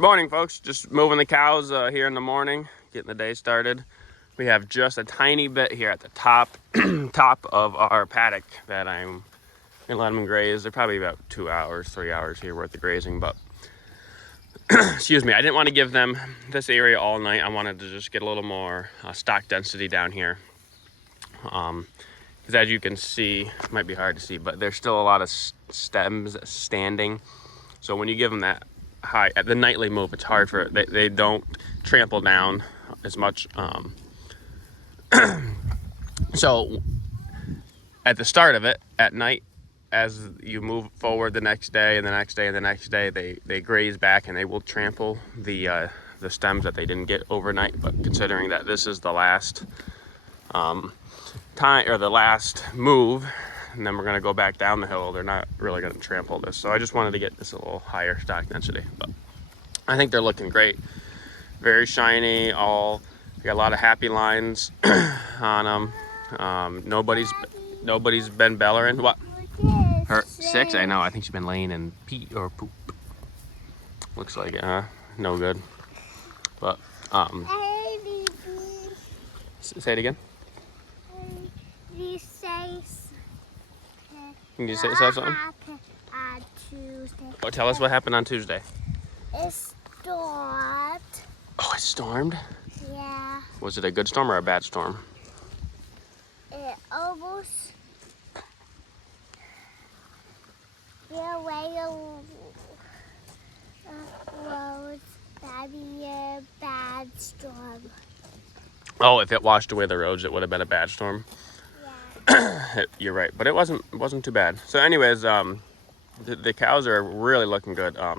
Good morning, folks. Just moving the cows here in the morning, getting the day started. We have just a tiny bit here at the top top of our paddock that I'm gonna let them graze. They're probably about 2 hours, 3 hours here worth of grazing, but excuse me, I didn't want to give them this area all night. I wanted to just get a little more stock density down here. Because as you can see, it might be hard to see, but there's still a lot of stems standing. So when you give them that high at the nightly move, it's hard for they don't trample down as much. So at the start of it at night, as you move forward the next day and the next day and the next day, they graze back and they will trample the stems that they didn't get overnight. But considering that this is the last time or the last move, and then we're going to go back down the hill, they're not really going to trample this. So I just wanted to get this a little higher stock density, but I think they're looking great. Very shiny. We got a lot of happy lines on them. Nobody's been bellering. What? Her 6? I know. I think she's been laying in pee or poop. Looks like it, huh? No good. But say it again. Can you say something? On Tuesday. Oh, tell us what happened on Tuesday. It stormed. Oh, it stormed? Yeah. Was it a good storm or a bad storm? It almost. Yeah, roads. That'd be a bad storm. Oh, if it washed away the roads, it would have been a bad storm. Yeah. You're right, but it wasn't too bad. So anyways, the cows are really looking good. A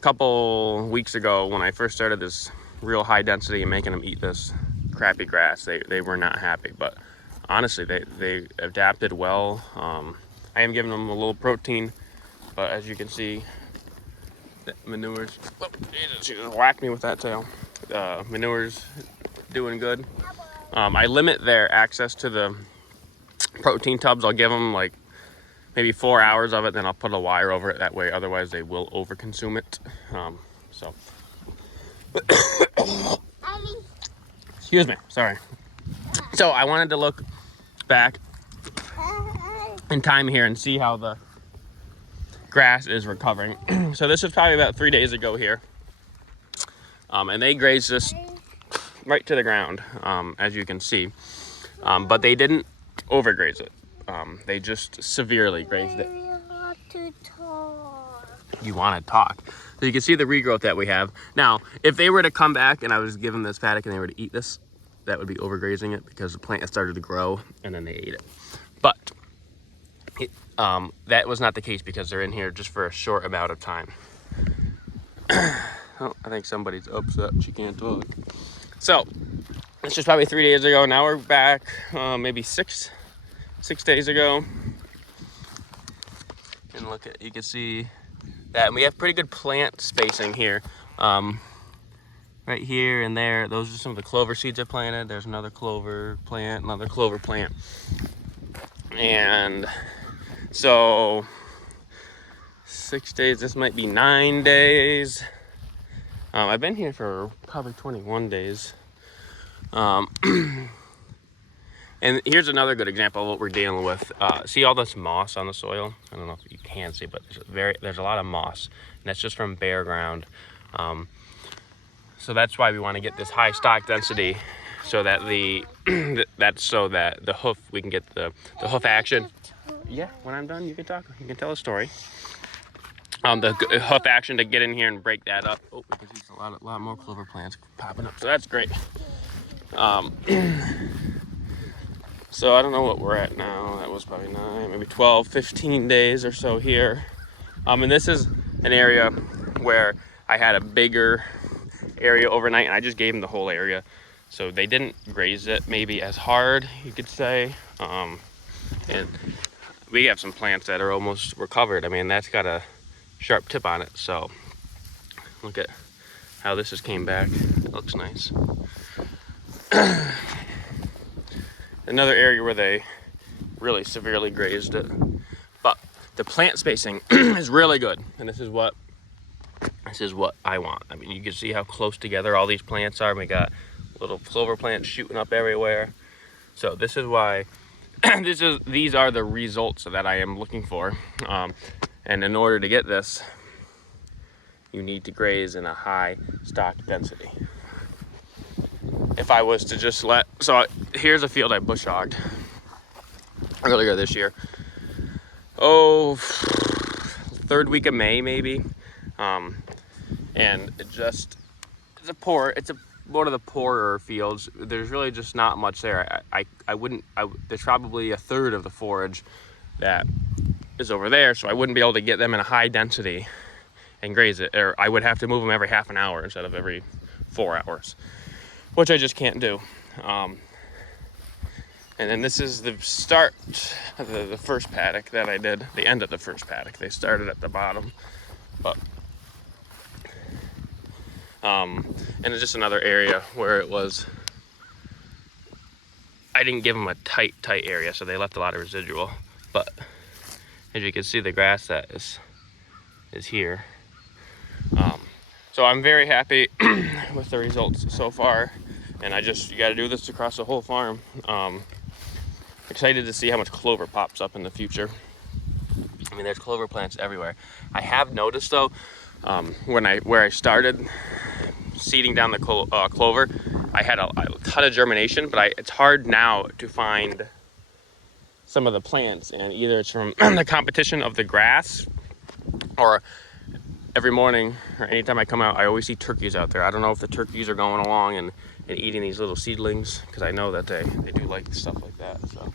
couple weeks ago when I first started this real high density and making them eat this crappy grass, they were not happy, but honestly they adapted well. I am giving them a little protein, but as you can see, the manure's, oh, she just whacked me with that tail. Manure's doing good. I limit their access to the protein tubs. I'll give them like maybe 4 hours of it, then I'll put a wire over it. That way, otherwise they will overconsume it. So, excuse me, sorry. So I wanted to look back in time here and see how the grass is recovering. So this is probably about 3 days ago here. And they grazed this right to the ground, as you can see. But they didn't overgraze it. They just severely grazed it. You want to talk. So you can see the regrowth that we have. Now, if they were to come back and I was giving this paddock and they were to eat this, that would be overgrazing it because the plant started to grow and then they ate it. But that was not the case because they're in here just for a short amount of time. Oh, I think somebody's upset she can't talk. So, this was probably 3 days ago. Now we're back maybe six days ago. And look at, you can see that. And we have pretty good plant spacing here. Right here and there, those are some of the clover seeds I planted. There's another clover plant, another clover plant. And so 6 days, this might be 9 days. I've been here for probably 21 days. And here's another good example of what we're dealing with. See all this moss on the soil? I don't know if you can see, but there's a lot of moss. And that's just from bare ground. So that's why we want to get this high stock density so that the hoof, we can get the hoof action. Yeah, when I'm done, you can talk. You can tell a story. The hoof action to get in here and break that up. Oh, we can see a lot more clover plants popping up, so that's great. So I don't know what we're at now. That was probably 9, maybe 12, 15 days or so here. And this is an area where I had a bigger area overnight, and I just gave them the whole area. So they didn't graze it maybe as hard, you could say. And we have some plants that are almost recovered. I mean, that's got a sharp tip on it. So look at how this just came back. It looks nice. Another area where they really severely grazed it. But the plant spacing is really good. And this is what This is what I want. I mean, you can see how close together all these plants are. We got little clover plants shooting up everywhere. So this is why, these are the results that I am looking for. And in order to get this, you need to graze in a high stock density. If I was to just here's a field I bush hogged earlier this year. Oh, third week of May maybe. And it's one of the poorer fields. There's really just not much there. There's probably a third of the forage that is over there, so I wouldn't be able to get them in a high density and graze it, or I would have to move them every half an hour instead of every 4 hours, which I just can't do. And then this is the start of the first paddock that I did, the end of the first paddock. They started at the bottom, but and it's just another area where I didn't give them a tight area, so they left a lot of residual. But as you can see, the grass that is here. So I'm very happy with the results so far, and you got to do this across the whole farm. Excited to see how much clover pops up in the future. I mean, there's clover plants everywhere. I have noticed though, where I started seeding down the clover, I had a ton of germination, but it's hard now to find some of the plants, and either it's from the competition of the grass, or every morning or anytime I come out, I always see turkeys out there. I don't know if the turkeys are going along and eating these little seedlings, because I know that they do like stuff like that. So,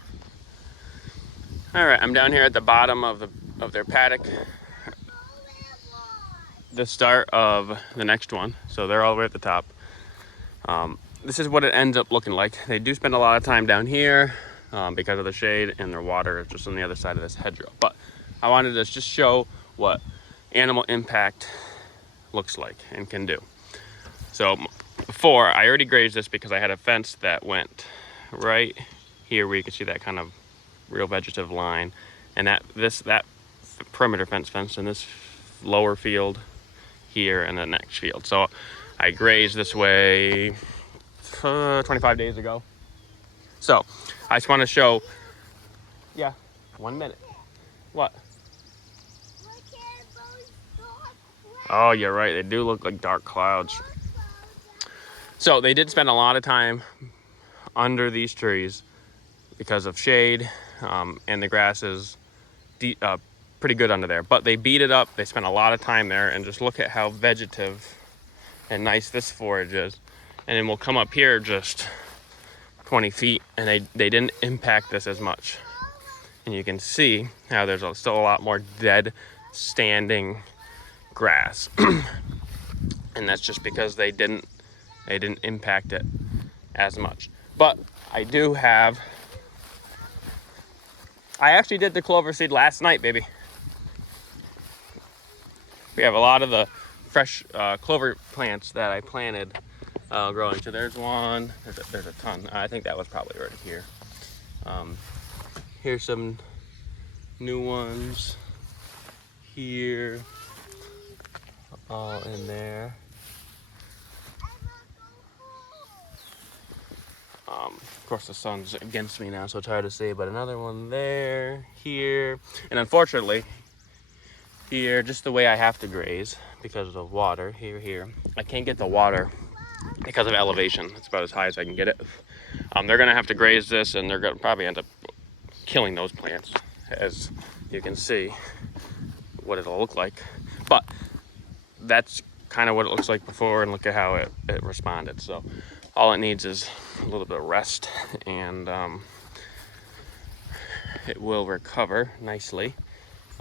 all right, I'm down here at the bottom of their paddock, the start of the next one. So they're all the way at the top. This is what it ends up looking like. They do spend a lot of time down here because of the shade, and their water is just on the other side of this hedgerow. But I wanted to just show what animal impact looks like and can do. So before, I already grazed this because I had a fence that went right here where you can see that kind of real vegetative line, and that perimeter fence in this lower field here and the next field. So I grazed this way 25 days ago. So I just want to show, 1 minute. What? Oh, you're right. They do look like dark clouds. So they did spend a lot of time under these trees because of shade, and the grass is pretty good under there. But they beat it up. They spent a lot of time there, and just look at how vegetative and nice this forage is. And then we'll come up here just 20 feet, and they didn't impact this as much. And you can see how there's still a lot more dead standing grass. And that's just because they didn't impact it as much. But I actually did the clover seed last night, baby. We have a lot of the fresh clover plants that I planted growing. So there's one, there's a ton. I think that was probably already here. Here's some new ones here, all in there. Of course, the sun's against me now, so it's hard to see, but another one there, here, and unfortunately, here, just the way I have to graze because of water, here, I can't get the water because of elevation. It's about as high as I can get it. They're gonna have to graze this, and they're gonna probably end up killing those plants, as you can see what it'll look like. But that's kind of what it looks like before, and look at how it responded. So all it needs is a little bit of rest, and it will recover nicely.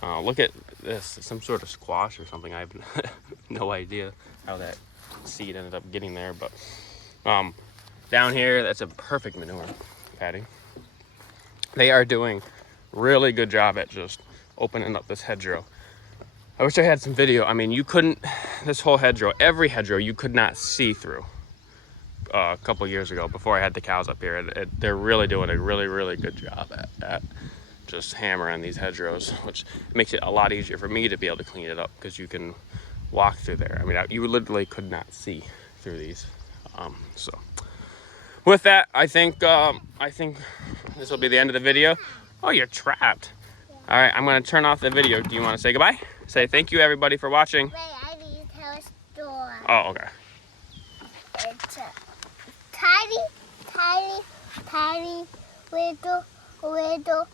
Look at this, some sort of squash or something. I have no idea how that seed ended up getting there, but down here, that's a perfect manure patty. They are doing really good job at just opening up this hedgerow. I wish I had some video. I mean, you couldn't, this whole hedgerow, every hedgerow you could not see through a couple years ago before I had the cows up here. They're really doing a really good job at just hammering these hedgerows, which makes it a lot easier for me to be able to clean it up, because you can walk through there. I mean, you literally could not see through these. So with that, I think this will be the end of the video. Oh, you're trapped. All right, I'm gonna turn off the video. Do you want to say goodbye? Say thank you everybody for watching. Wait, I need to tell a story. Oh, okay. It's a tiny little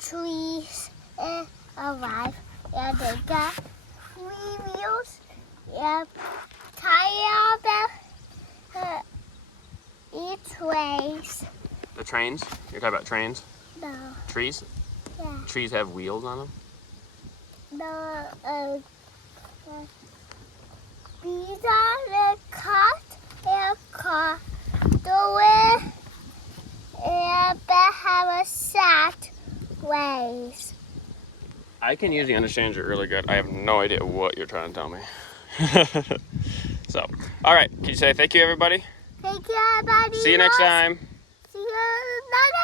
trees and arrive, and they got 3 wheels. Yeah, tire them each ways. The trains? You're talking about trains? No, Trees? yeah, Trees have wheels on them? no. These are the cars and car. The way and they have a set ways. I can usually understand you really good. I have no idea what you're trying to tell me. So, all right. Can you say thank you, everybody? Thank you, everybody. See you next time. See you another